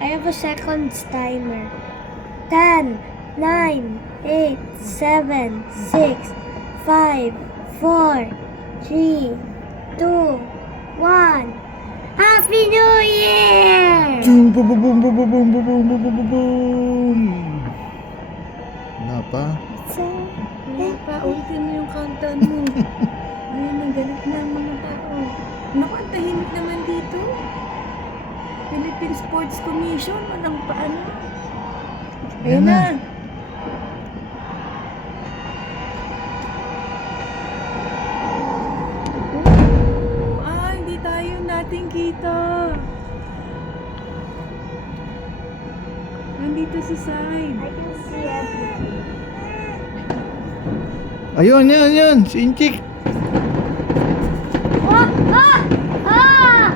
I have a seconds timer. 10, 9, 8, 7, 6, 5, 4, 3, 2, 1. Happy New Year! Boom, boom, boom, boom, boom, boom, boom, boom, boom, boom, boom, boom. Wala pa. Wala pa, ulitin mo yung countdown mo. Ayun, nagalit na ang mga tao. Naku, ang tahimik naman dito. Philippine Sports Commission, walang paano. Ayan Ayun na. na. Hindi tayo natin kita. Nandito si Side. I can see everything. Ayun, yan. Si Inchik. Ah! Ah! Ah!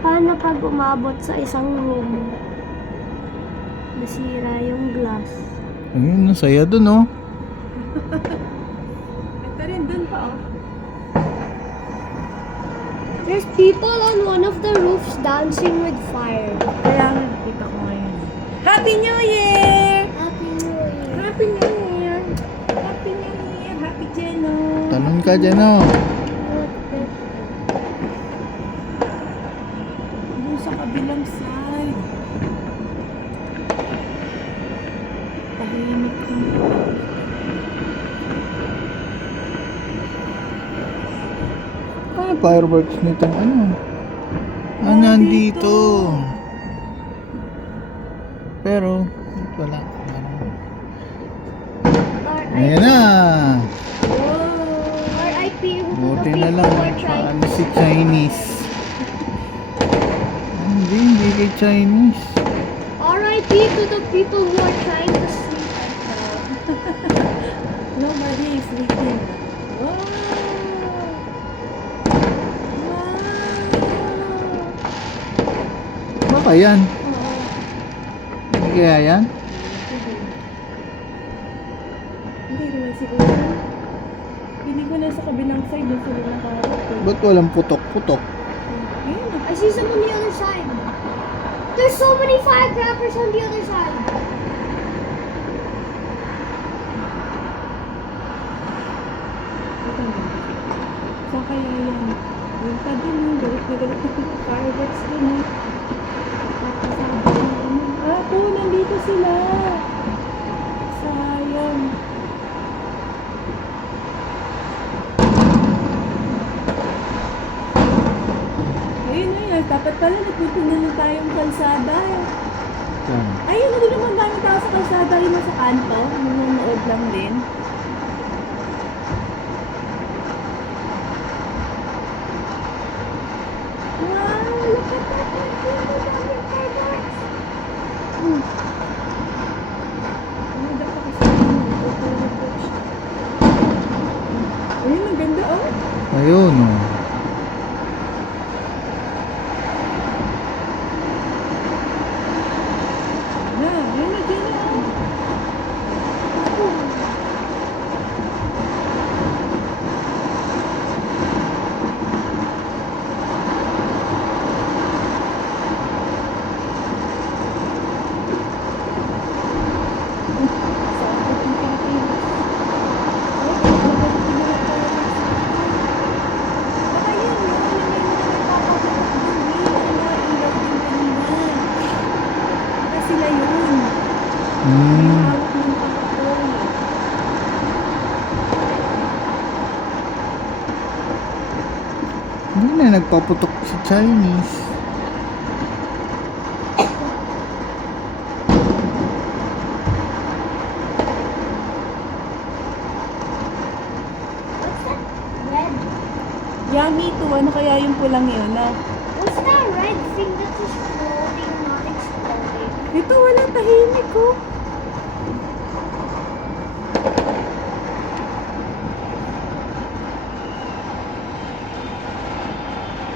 Paano pag umabot sa isang room? Nasira yung glass. Ayun, saya dun, oh. Ito rin dun pa, oh. There's people on one of the roofs dancing with fire. Kaya nga nakita ko ngayon. Happy New Year! Happy New Year! Happy New Year! Happy New Year! Happy Jeno! Tanong ka dyan, oh. Doon sa kabilang side. Tahimik dito. Ano fireworks nitong ano? Nandito. Pero, wala. Ayan na. R.I.P. who the Buti na people lang. who are trying Ano si Chinese? Hindi kay Chinese. R.I.P. to the people who are trying to sleep at now. Nobody is sleeping. Wow! Wow! Baka yan. Oo. Hindi kaya yan? Hindi naman siguro. Hindi ko na sa kabilang side doon sila nakarating. Ba't walang putok-putok? Ayun, I see some on the other side. There's so many firecrackers on the other side. saan kaya yan? Yung pa dun, yung galit na galit na fireworks dun, eh. Nakakasama yung ano. Po, nandito sila. Sayang. Ayun na yan. Dapat pala nagpupunan na tayong kalsada. Saan? Ayun, hindi naman dami tao sa kalsada. Yung nasa kanto. Nanonood lang din. Wow! Look at that! Ang daming fireworks! Ano dapat kasi tutulog ko siya. Ayun, ang ganda, oh! Ayun, oh. Ayun na, dyan na, oh! Hmm. Hindi na nagpaputok si Chinese. What's that red? Yummy to, ano kaya yung pulang yun na? What's that red thing that's just floating, not exploding? Dito wala tahimik ko.